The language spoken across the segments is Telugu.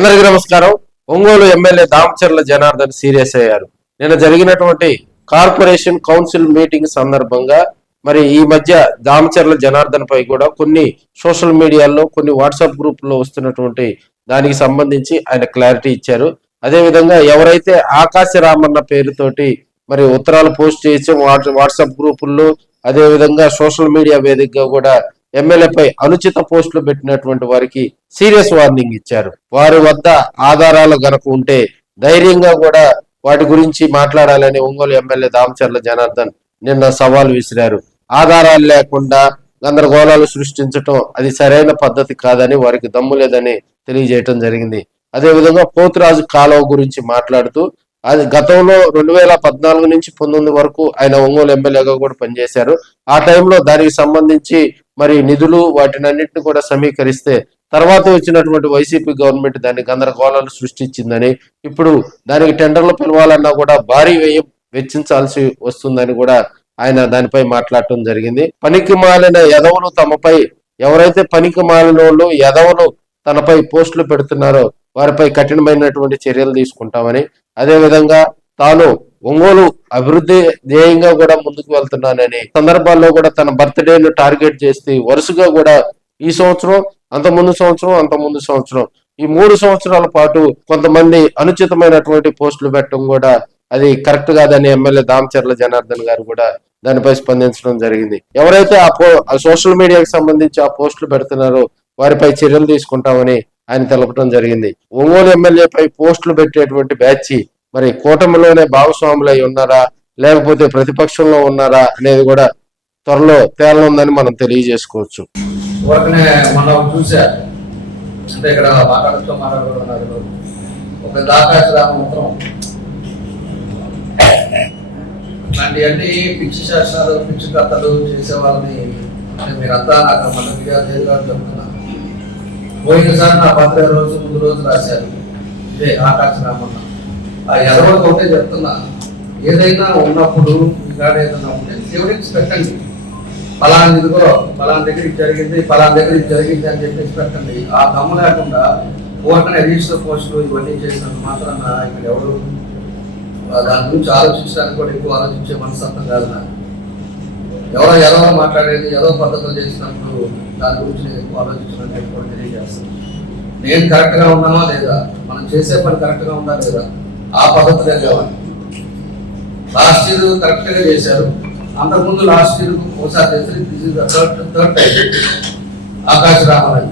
అందరికీ నమస్కారం. ఒంగోలు ఎమ్మెల్యే దామచర్ల జనార్దన్ సీరియస్ అయ్యారు. నిన్న జరిగినటువంటి కార్పొరేషన్ కౌన్సిల్ మీటింగ్ సందర్భంగా మరి ఈ మధ్య దామచర్ల జనార్దన్ పై కూడా కొన్ని సోషల్ మీడియాలో కొన్ని వాట్సాప్ గ్రూపుల్లో వస్తున్నటువంటి దానికి సంబంధించి ఆయన క్లారిటీ ఇచ్చారు. అదేవిధంగా ఎవరైతే ఆకాశ రామన్న పేరుతోటి మరి ఉత్తరాలు పోస్ట్ చేసి వాట్సాప్ గ్రూపుల్లో అదేవిధంగా సోషల్ మీడియా వేదికగా కూడా ఎమ్మెల్యేపై అనుచిత పోస్టులు పెట్టినటువంటి వారికి సీరియస్ వార్నింగ్ ఇచ్చారు. వారి వద్ద ఆధారాలు గనక ఉంటే ధైర్యంగా కూడా వాటి గురించి మాట్లాడాలని ఒంగోలు ఎమ్మెల్యే దామచర్ల జనార్దన్ నిన్న సవాల్ విసిరారు. ఆధారాలు లేకుండా గందరగోళాలు సృష్టించటం అది సరైన పద్ధతి కాదని, వారికి దమ్ము లేదని తెలియజేయటం జరిగింది. అదేవిధంగా పోతురాజు కాలువ గురించి మాట్లాడుతూ అది గతంలో 2014 నుంచి 19 వరకు ఆయన ఒంగోలు ఎమ్మెల్యేగా కూడా పనిచేశారు. ఆ టైంలో దానికి సంబంధించి మరి నిధులు వాటినన్నింటిని కూడా సమీకరిస్తే తర్వాత వచ్చినటువంటి వైసీపీ గవర్నమెంట్ దాన్ని గందరగోళాలు సృష్టించిందని, ఇప్పుడు దానికి టెండర్లు పిలవాలన్నా కూడా భారీ వ్యయం వెచ్చించాల్సి వస్తుందని కూడా ఆయన దానిపై మాట్లాడటం జరిగింది. పనికి మాలిన ఎదవలు తమపై ఎవరైతే పనికి మాలిన ఎదవలు తనపై పోస్టులు పెడుతున్నారో వారిపై కఠినమైనటువంటి చర్యలు తీసుకుంటామని, అదేవిధంగా తాను ఒంగోలు అభివృద్ధి ధ్యేయంగా కూడా ముందుకు వెళ్తున్నానని సందర్భాల్లో కూడా తన బర్త్డేను టార్గెట్ చేసి వరుసగా కూడా ఈ సంవత్సరం అంత ముందు సంవత్సరం ఈ 3 సంవత్సరాల పాటు కొంతమంది అనుచితమైనటువంటి పోస్టులు పెట్టడం కూడా అది కరెక్ట్ కాదని ఎమ్మెల్యే దామచర్ల జనార్దన్ గారు కూడా దానిపై స్పందించడం జరిగింది. ఎవరైతే ఆ సోషల్ మీడియాకి సంబంధించి ఆ పోస్టులు పెడుతున్నారో వారిపై చర్యలు తీసుకుంటామని ఆయన తెలపడం జరిగింది. ఒంగోలు ఎమ్మెల్యేపై పోస్టులు పెట్టేటువంటి బ్యాచ్ మరి కూటమిలోనే భాగస్వాములై ఉన్నారా లేకపోతే ప్రతిపక్షంలో ఉన్నారా అనేది కూడా త్వరలో తేలనుందని మనం తెలియజేసుకోవచ్చు. అంటే ఇక్కడ మాట్లాడుతున్నారు ఒక దాకాశరామంత్రం ఇట్లాంటివన్నీ పిచ్చి శాస్త్రాలు పిచ్చి కథలు చేసే వాళ్ళని మీరంతా నాకు మన మీడియా చెప్తున్నారు. పోయినసారి నా 15 రోజు ముందు రోజు రాశారు ఇదే ఆకాశరామన్న. ఆ ఎదవలకు ఒకటే చెప్తున్నా, ఏదైనా ఉన్నప్పుడు ఇంకా ఏదైనా ఉంటే దేవుడికి పెట్టండి. ఫలానా ఇదిగో ఫలానా దగ్గరికి జరిగింది అని చెప్పేసి పెట్టండి. ఆ దమ్ము లేకుండా ఓటనే రిజిస్టర్ పోస్టులు ఇవన్నీ చేసినంత మాత్రాన ఇక్కడ ఎవరు దాని గురించి ఆలోచించడానికి కూడా ఎక్కువ ఆలోచించే మనస్తత్వం కాదు నాకు. ఎవరో మాట్లాడేది ఏదో పద్ధతులు చేసినప్పుడు దాని గురించి నేను ఎక్కువ ఆలోచించడానికి కూడా తెలియజేస్తాను. నేను కరెక్ట్గా ఉన్నానా లేదా, మనం చేసే పని కరెక్ట్గా ఉందా లేదా, ఆ పద్ధతులే కావాలి. లాస్ట్ ఇయర్ కరెక్ట్గా చేశారు, అంతకుముందు లాస్ట్ ఇయర్ ఒకసారి చేశారు, థర్డ్ టైం ఆకాశ రామారాయణ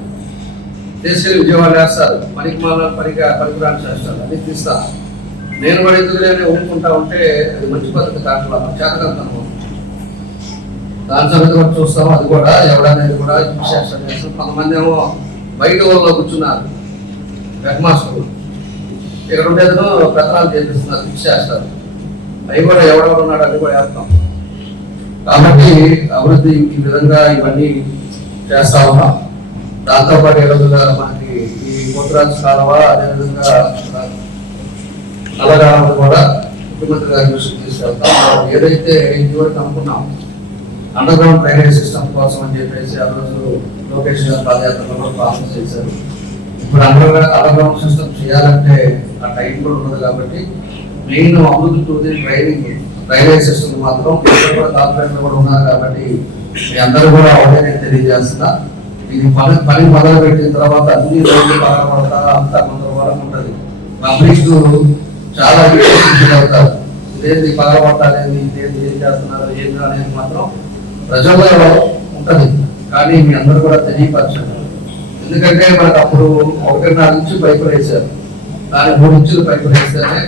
తీసుకెళ్ళి విజయవాడ వేస్తారు, పనికిరాని చేస్తారు, అది తీస్తాను. నేను కూడా ఎందుకులేని ఊరుకుంటా ఉంటే అది మంచి పద్ధతి కాకుండా చేతకంతనం. దాని సంగతి కూడా చూస్తాము. అది కూడా ఎవడనేది కూడా చేస్తాం. కొంతమంది ఏమో బయట ఊళ్ళో కూర్చున్నారు హెడ్ మాస్టర్లు, ఇక్కడ ఉండేదో ప్రతనాలు చేపిస్తున్నారు, ఫిక్స్ చేస్తారు. అవి కూడా ఎవడెవరు ఉన్నాడు అది కూడా వేస్తాం. కాబట్టి అభివృద్ధి ఈ విధంగా ఇవన్నీ చేస్తా ఉన్నాం. దాంతోపాటు ఈ రోజుగా మనకి ఈ పోతురాజు కాలువ, అదేవిధంగా నల్లగాలను కూడా ముఖ్యమంత్రి గారి దృష్టికి తీసుకెళ్తాం. ఏదైతే ఇదివరకు అనుకున్నాం అండర్ గ్రౌండ్ డ్రైనేజ్ సిస్టమ్ కోసం అని చెప్పేసి ఆ రోజు లోకేష్ గారు పాదయాత్రలో ప్రాసెస్ చేశారు. ఇప్పుడు అండర్ గ్రౌండ్ సిస్టమ్ చేయాలంటే ఆ టైం కూడా ఉండదు. కాబట్టి మెయిన్ అభివృద్ధి టు ది డ్రైనేజ్ సిస్టమ్ మాత్రం కూడా కార్పొరేట్లు కూడా ఉన్నారు. కాబట్టి మీ అందరూ కూడా అవగాహన తెలియజేస్తున్నా. ఇది పని మొదలు పెట్టిన తర్వాత అన్ని రోజులు పడతా అంతా కొంతవరకు ఉంటుంది. పబ్లిక్ చాలా అవుతారు, ఇదేంటి పగలబట్టాలి, ఇదేంటి ఏం చేస్తున్నారు ఏంటి అనేది మాత్రం ప్రజల్లో ఉంటది. కానీ మీ అందరూ కూడా తెలియపరచండి. ఎందుకంటే మనకు అప్పుడు 1.5 ఇంచులు పైపులు వేసారు, దాని 3 ఇంచులు పైపులు వేస్తేనే